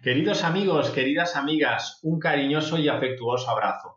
Queridos amigos, queridas amigas, un cariñoso y afectuoso abrazo.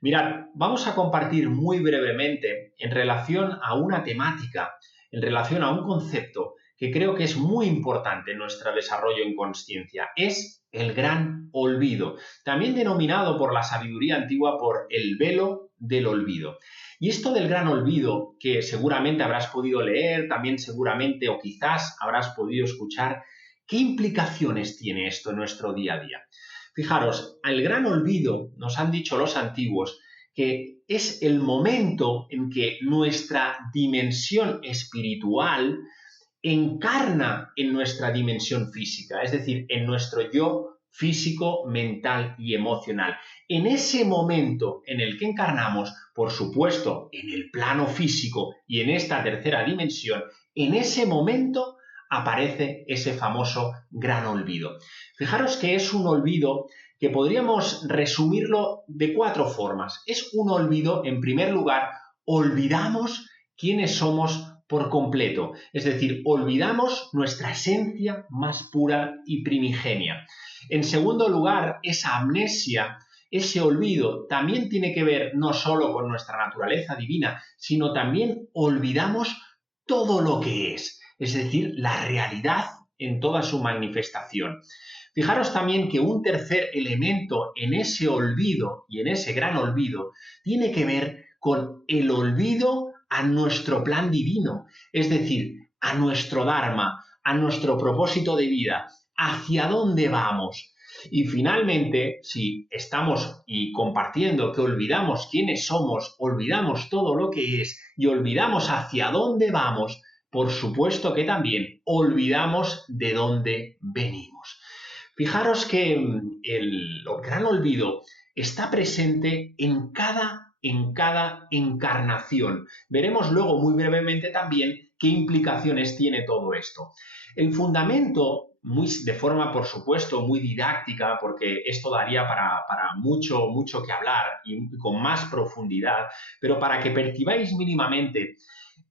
Mirad, vamos a compartir muy brevemente en relación a una temática, en relación a un concepto que creo que es muy importante en nuestro desarrollo en consciencia. Es el gran olvido, también denominado por la sabiduría antigua por el velo del olvido. Y esto del gran olvido, que seguramente habrás podido leer, también seguramente o quizás habrás podido escuchar, ¿qué implicaciones tiene esto en nuestro día a día? Fijaros, el gran olvido, nos han dicho los antiguos, que es el momento en que nuestra dimensión espiritual encarna en nuestra dimensión física, es decir, en nuestro yo físico, mental y emocional. En ese momento en el que encarnamos, por supuesto, en el plano físico y en esta tercera dimensión, en ese momento aparece ese famoso gran olvido. Fijaros que es un olvido que podríamos resumirlo de cuatro formas. Es un olvido, en primer lugar, olvidamos quiénes somos por completo, es decir, olvidamos nuestra esencia más pura y primigenia. En segundo lugar, esa amnesia, ese olvido, también tiene que ver no solo con nuestra naturaleza divina, sino también olvidamos todo lo que es decir, la realidad en toda su manifestación. Fijaros también que un tercer elemento en ese olvido y en ese gran olvido tiene que ver con el olvido a nuestro plan divino, es decir, a nuestro Dharma, a nuestro propósito de vida, hacia dónde vamos. Y finalmente, si estamos y compartiendo que olvidamos quiénes somos, olvidamos todo lo que es y olvidamos hacia dónde vamos, por supuesto que también olvidamos de dónde venimos. Fijaros que el gran olvido está presente en cada encarnación. Veremos luego muy brevemente también qué implicaciones tiene todo esto. El fundamento, de forma por supuesto muy didáctica, porque esto daría para mucho, mucho que hablar y con más profundidad, pero para que percibáis mínimamente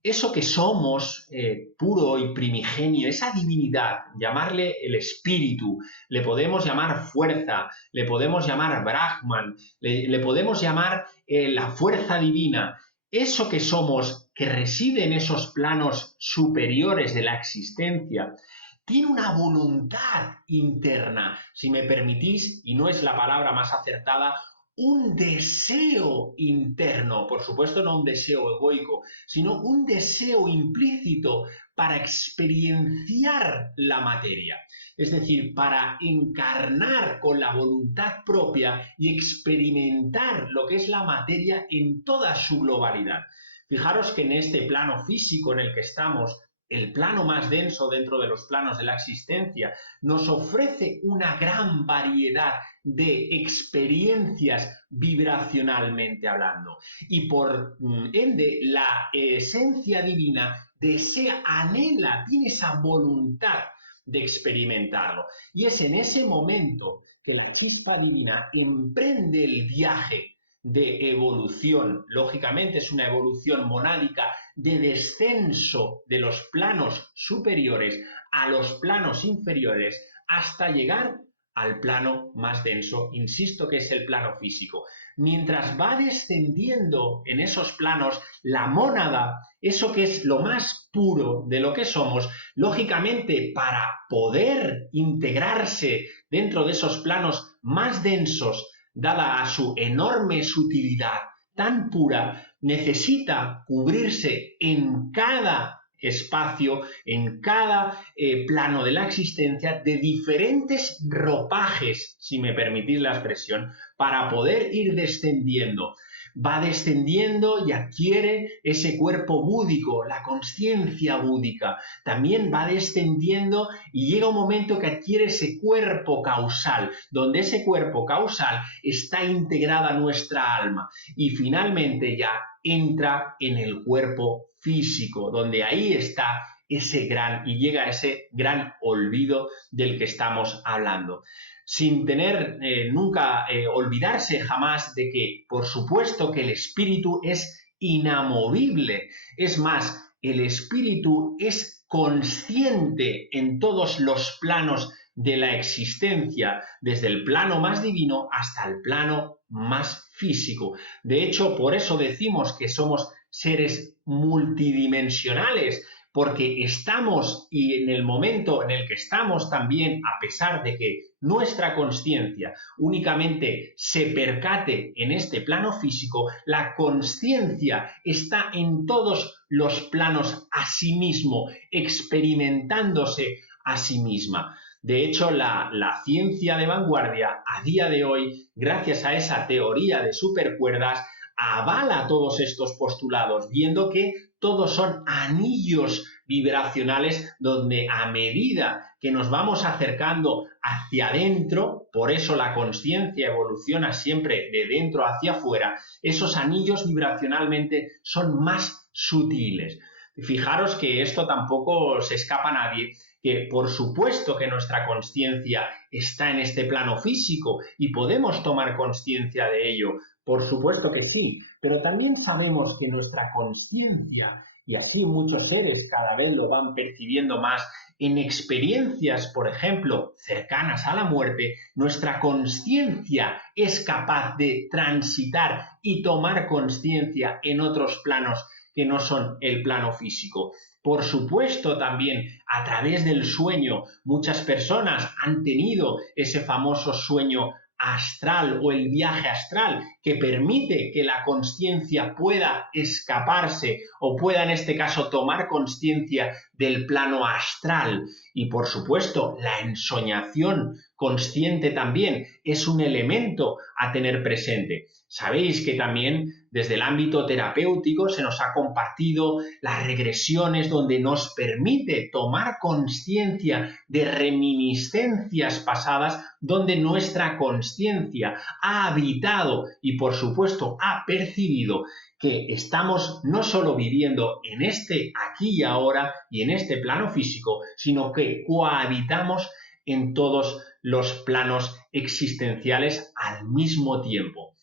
eso que somos puro y primigenio, esa divinidad, llamarle el espíritu, le podemos llamar fuerza, le podemos llamar Brahman, le podemos llamar la fuerza divina, eso que somos, que reside en esos planos superiores de la existencia, tiene una voluntad interna, si me permitís, y no es la palabra más acertada, un deseo interno, por supuesto no un deseo egoico, sino un deseo implícito para experienciar la materia, es decir, para encarnar con la voluntad propia y experimentar lo que es la materia en toda su globalidad. Fijaros que en este plano físico en el que estamos, el plano más denso dentro de los planos de la existencia, nos ofrece una gran variedad de experiencias vibracionalmente hablando. Y por ende, la esencia divina desea, anhela, tiene esa voluntad de experimentarlo. Y es en ese momento que la chispa divina emprende el viaje de evolución. Lógicamente es una evolución monádica de descenso de los planos superiores a los planos inferiores hasta llegar al plano más denso, insisto que es el plano físico. Mientras va descendiendo en esos planos la mónada, eso que es lo más puro de lo que somos, lógicamente para poder integrarse dentro de esos planos más densos, dada a su enorme sutilidad tan pura, necesita cubrirse en cada espacio, en cada plano de la existencia, de diferentes ropajes, si me permitís la expresión, para poder ir descendiendo. Va descendiendo y adquiere ese cuerpo búdico, la consciencia búdica. También va descendiendo y llega un momento que adquiere ese cuerpo causal, donde ese cuerpo causal está integrada nuestra alma. Y finalmente ya entra en el cuerpo físico, donde ahí está ese gran, y llega a ese gran olvido del que estamos hablando. Sin tener nunca olvidarse jamás de que, por supuesto, que el espíritu es inamovible. Es más, el espíritu es consciente en todos los planos de la existencia, desde el plano más divino hasta el plano más físico. De hecho, por eso decimos que somos seres multidimensionales, porque estamos y en el momento en el que estamos también, a pesar de que nuestra consciencia únicamente se percate en este plano físico, la consciencia está en todos los planos a sí mismo, experimentándose a sí misma. De hecho, la ciencia de vanguardia a día de hoy, gracias a esa teoría de supercuerdas, avala todos estos postulados, viendo que todos son anillos vibracionales donde a medida que nos vamos acercando hacia adentro, por eso la consciencia evoluciona siempre de dentro hacia afuera, esos anillos vibracionalmente son más sutiles. Fijaros que esto tampoco se escapa a nadie, que por supuesto que nuestra consciencia está en este plano físico y podemos tomar consciencia de ello, por supuesto que sí, pero también sabemos que nuestra consciencia, y así muchos seres cada vez lo van percibiendo más, en experiencias, por ejemplo, cercanas a la muerte, nuestra consciencia es capaz de transitar y tomar consciencia en otros planos que no son el plano físico. Por supuesto, también a través del sueño, muchas personas han tenido ese famoso sueño astral o el viaje astral que permite que la consciencia pueda escaparse o pueda en este caso tomar consciencia del plano astral. Y por supuesto, la ensoñación consciente también es un elemento a tener presente. Sabéis que también desde el ámbito terapéutico se nos ha compartido las regresiones donde nos permite tomar consciencia de reminiscencias pasadas donde nuestra consciencia ha habitado y por supuesto ha percibido que estamos no solo viviendo en este aquí y ahora y en este plano físico, sino que cohabitamos en todos los planos existenciales al mismo tiempo.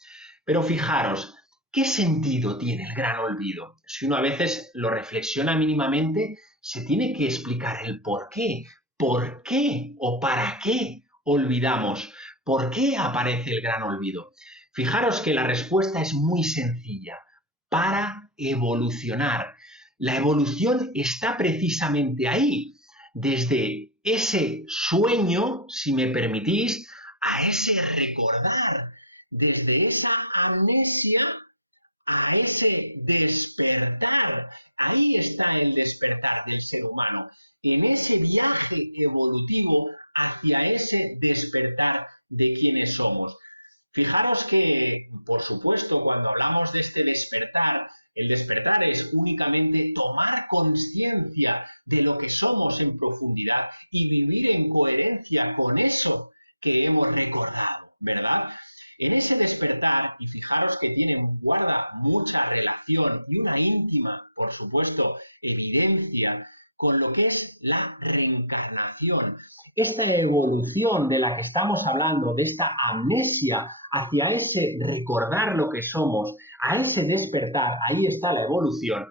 Pero fijaros, ¿qué sentido tiene el gran olvido? Si uno a veces lo reflexiona mínimamente, se tiene que explicar el por qué. ¿Por qué o para qué olvidamos? ¿Por qué aparece el gran olvido? Fijaros que la respuesta es muy sencilla. Para evolucionar. La evolución está precisamente ahí, desde ese sueño, si me permitís, a ese recordar, desde esa amnesia a ese despertar. Ahí está el despertar del ser humano, en ese viaje evolutivo hacia ese despertar de quienes somos. Fijaros que, por supuesto, cuando hablamos de este despertar, el despertar es únicamente tomar conciencia de lo que somos en profundidad y vivir en coherencia con eso que hemos recordado, ¿verdad? En ese despertar, y fijaros que guarda mucha relación y una íntima, por supuesto, evidencia con lo que es la reencarnación. Esta evolución de la que estamos hablando, de esta amnesia hacia ese recordar lo que somos, a ese despertar, ahí está la evolución.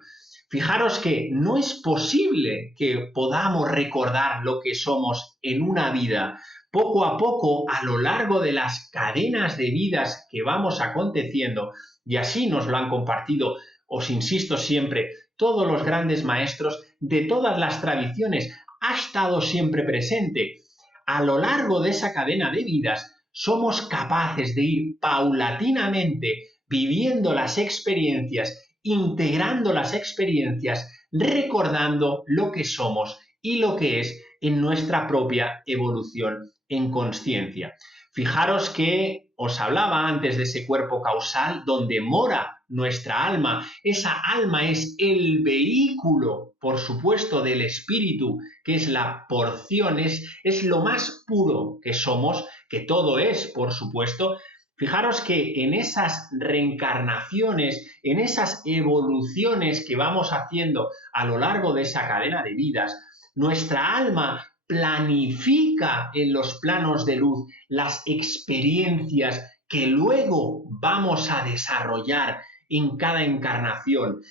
Fijaros que no es posible que podamos recordar lo que somos en una vida. Poco a poco, a lo largo de las cadenas de vidas que vamos aconteciendo, y así nos lo han compartido, os insisto siempre, todos los grandes maestros de todas las tradiciones, ha estado siempre presente. A lo largo de esa cadena de vidas, somos capaces de ir paulatinamente viviendo las experiencias, integrando las experiencias, recordando lo que somos y lo que es en nuestra propia evolución en consciencia. Fijaros que os hablaba antes de ese cuerpo causal donde mora nuestra alma. Esa alma es el vehículo, por supuesto, del espíritu, que es la porción, es lo más puro que somos, que todo es, por supuesto. Fijaros que en esas reencarnaciones, en esas evoluciones que vamos haciendo a lo largo de esa cadena de vidas, nuestra alma planifica en los planos de luz las experiencias que luego vamos a desarrollar en cada encarnación.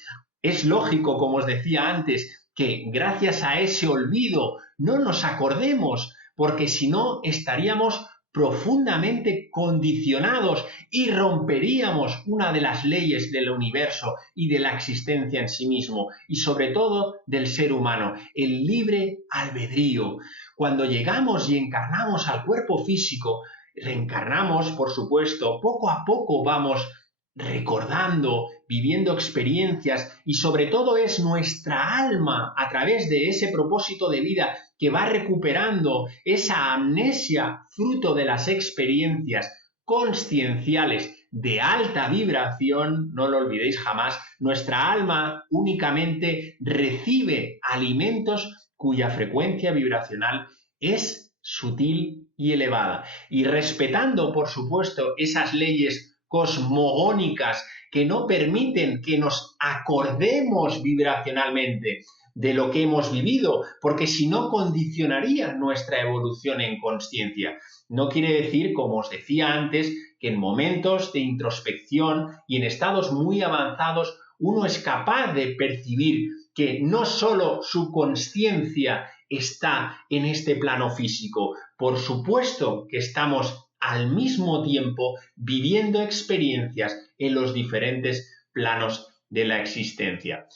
Es lógico, como os decía antes, que gracias a ese olvido no nos acordemos, porque si no estaríamos profundamente condicionados y romperíamos una de las leyes del universo y de la existencia en sí mismo y sobre todo del ser humano, el libre albedrío. Cuando llegamos y encarnamos al cuerpo físico, reencarnamos, por supuesto, poco a poco vamos recordando, viviendo experiencias y sobre todo es nuestra alma a través de ese propósito de vida que va recuperando esa amnesia fruto de las experiencias conscienciales de alta vibración, no lo olvidéis jamás, nuestra alma únicamente recibe alimentos cuya frecuencia vibracional es sutil y elevada. Y respetando, por supuesto, esas leyes cosmogónicas que no permiten que nos acordemos vibracionalmente de lo que hemos vivido, porque si no condicionaría nuestra evolución en consciencia. No quiere decir, como os decía antes, que en momentos de introspección y en estados muy avanzados uno es capaz de percibir que no solo su consciencia está en este plano físico, por supuesto que estamos al mismo tiempo viviendo experiencias en los diferentes planos de la existencia.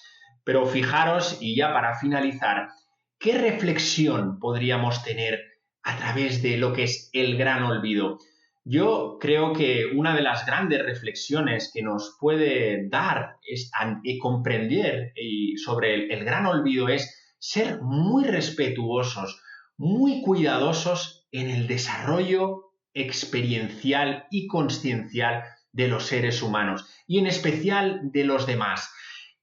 Pero fijaros, y ya para finalizar, ¿qué reflexión podríamos tener a través de lo que es el gran olvido? Yo creo que una de las grandes reflexiones que nos puede dar es comprender sobre el gran olvido es ser muy respetuosos, muy cuidadosos en el desarrollo experiencial y consciencial de los seres humanos y en especial de los demás.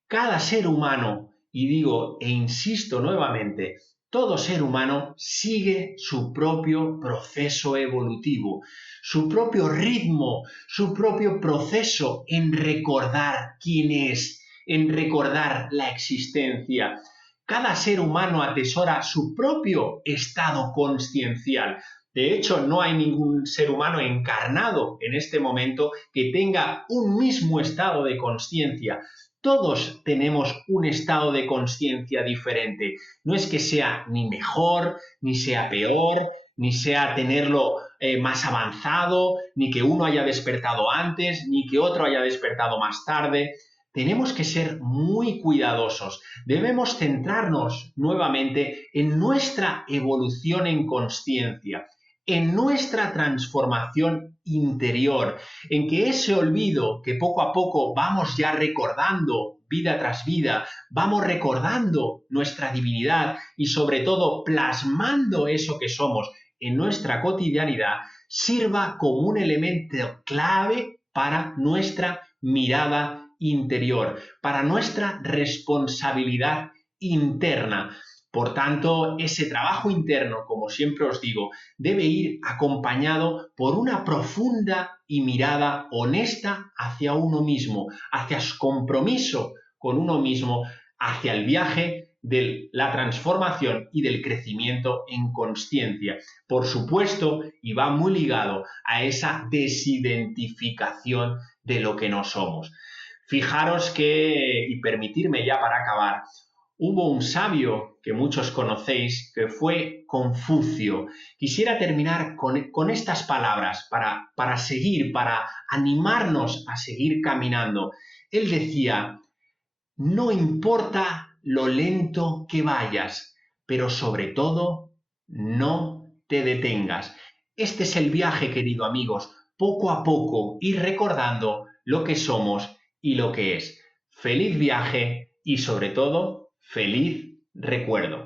Cada ser humano, y digo e insisto nuevamente, todo ser humano sigue su propio proceso evolutivo, su propio ritmo, su propio proceso en recordar quién es, en recordar la existencia. Cada ser humano atesora su propio estado consciencial. De hecho, no hay ningún ser humano encarnado en este momento que tenga un mismo estado de consciencia. Todos tenemos un estado de consciencia diferente. No es que sea ni mejor, ni sea peor, ni sea tenerlo más avanzado, ni que uno haya despertado antes, ni que otro haya despertado más tarde. Tenemos que ser muy cuidadosos. Debemos centrarnos nuevamente en nuestra evolución en consciencia, en nuestra transformación interior, en que ese olvido que poco a poco vamos ya recordando vida tras vida, vamos recordando nuestra divinidad y sobre todo plasmando eso que somos en nuestra cotidianidad, sirva como un elemento clave para nuestra mirada interior, para nuestra responsabilidad interna. Por tanto, ese trabajo interno, como siempre os digo, debe ir acompañado por una profunda y mirada honesta hacia uno mismo, hacia su compromiso con uno mismo, hacia el viaje de la transformación y del crecimiento en consciencia. Por supuesto, y va muy ligado a esa desidentificación de lo que no somos. Fijaros que, y permitirme ya para acabar, hubo un sabio que muchos conocéis que fue Confucio. Quisiera terminar con estas palabras para seguir, para animarnos a seguir caminando. Él decía, no importa lo lento que vayas, pero sobre todo no te detengas. Este es el viaje, querido amigos, poco a poco ir recordando lo que somos y lo que es. Feliz viaje y sobre todo, feliz recuerdo.